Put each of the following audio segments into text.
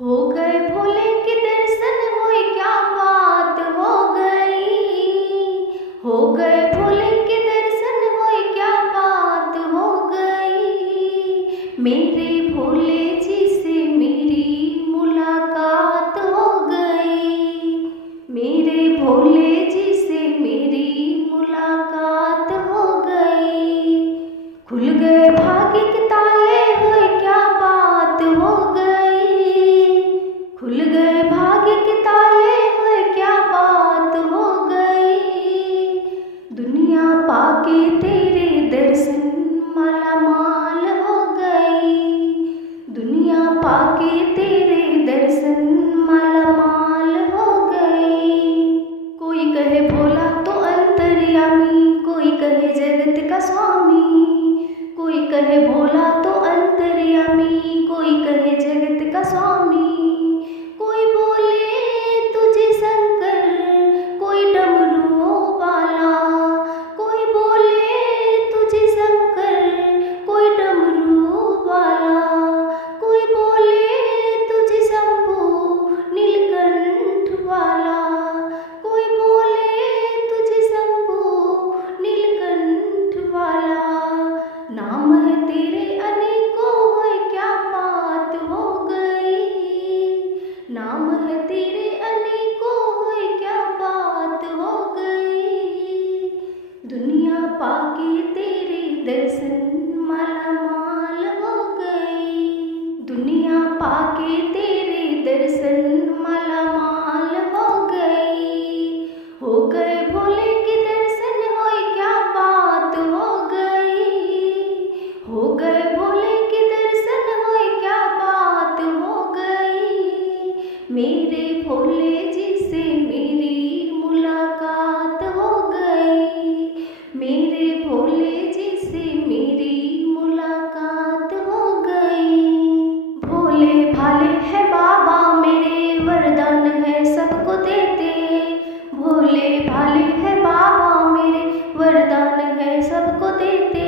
हो गए भोले के दर्शन होए क्या बात हो गई। हो गए भोले के दर्शन होए क्या बात हो गई। मेरे भोले जी से मेरी मुलाकात हो गई। मेरे भोले जी से मेरी मुलाकात हो गई। खुल गए भाग्य के ताले होए क्या बात हो गई। खुल गए भाग्य के ताले होए क्या बात हो गई। दुनिया पाके तेरे दर्शन मालामाल हो गई। दुनिया पाके तेरे दर्शन मालामाल हो गई। कोई कहे भोला तो अंतर्यामी, कोई कहे जगत का स्वामी। कोई कहे भोला तो अंतर्यामी, कोई कहे जगत का स्वामी। कोई बोले तुझे शंकर, कोई डमरुओं वाला। कोई बोले तुझे शंकर, कोई डमरुओं वाला। कोई बोले तुझे शंभु नीलकंठ वाला। कोई बोले तुझे शंभु नीलकंठ वाला। नाम है तेरे अनेकों होए क्या बात हो गई। नाम है तेरे अनेकों होए क्या बात हो गई। दुनिया पाके तेरे दर्शन मालामाल हो गई। दुनिया पाके तेरे दर्शन मालामाल हो गई। हो गए भोले के दर्शन होए क्या बात हो गई। हो गए भोले के दर्शन होए क्या बात हो गई। मेरे भोले जी से मेरी मुलाकात हो गई। मेरे भोले जी से मेरी मुलाकात हो गई। भोले भाले है बाबा मेरे, वरदान है सबको देते। भोले भाले है बाबा मेरे, वरदान है सबको देते।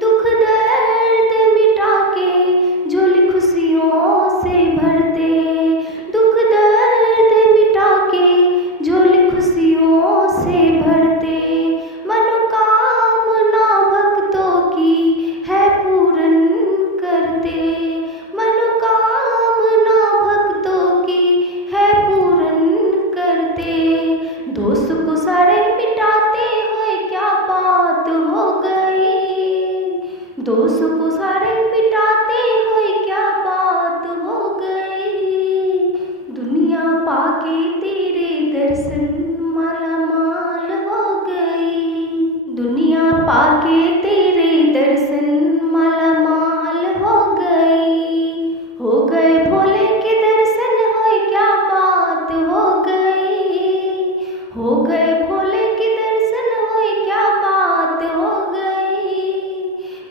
दुख दर्द मिटा के झोली खुशियों से भरते। दुख दर्द मिटा के झोली खुशियों से भरते। मनोकामना भक्तों की है पूर्ण करते। मनोकामना भक्तों की है पूर्ण करते। दोष को सारे मिटाते हुए क्या बात हो गई। दोष को सारे मिटाते हुए क्या बात हो गई। दुनिया पाके तेरे दर्शन मालामाल हो गई। दुनिया पाके तेरे दर्शन मालामाल हो गई। हो गए भोले के दर्शन होए क्या बात हो गई। हो गए भोले के दर्शन होए क्या बात हो गई।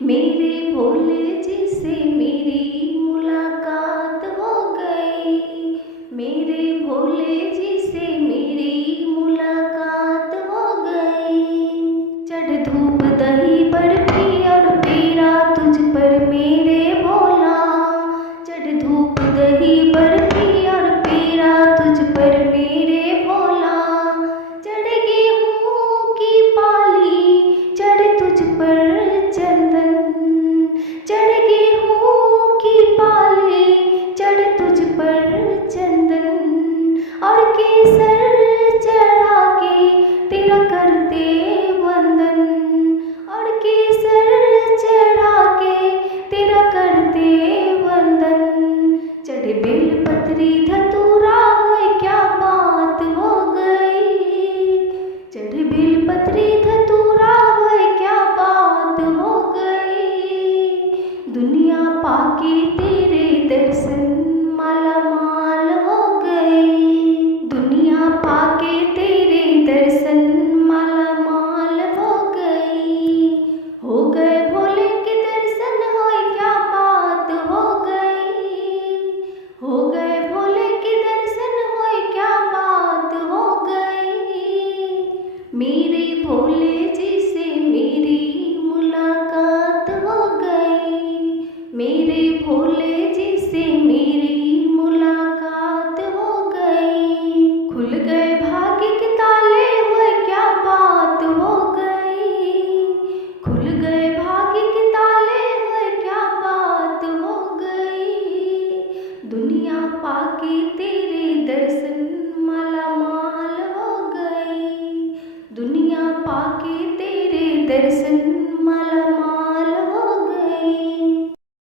मेरे भोले जी से मेरी मुलाकात हो गई। मेरे भोले जी से मेरी मुलाकात हो गई। चढ़ धूप दही बर्फी और पेड़ा तुझ पर मेरे भोला। चढ़ धूप दही बर्फी और पेड़ा तुझ पर मेरे भोला। चढ़ गेहूं की पाली चढ़ तुझ पर चंदन। चढ़ गेहूं की पाली चढ़ तुझ पर चंदन। और केसर चढ़ा के तेरा करते वंदन। और केसर चढ़ा के तेरा करते वंदन। चढ़े बेलपत्री धतूरा होए क्या बात हो गई। चढ़े बेलपत्री धतूरा होए क्या बात हो गई। दुनिया पाके तेरे दर्शन मालामाल हो गई। दुनिया पाके तेरे दर्शन मालामाल हो गई। हो गए भोले के दर्शन होए क्या बात हो गई। हो गए भोले पाके तेरे दर्शन माला माल हो गई, दुनिया पाके तेरे दर्शन माला माल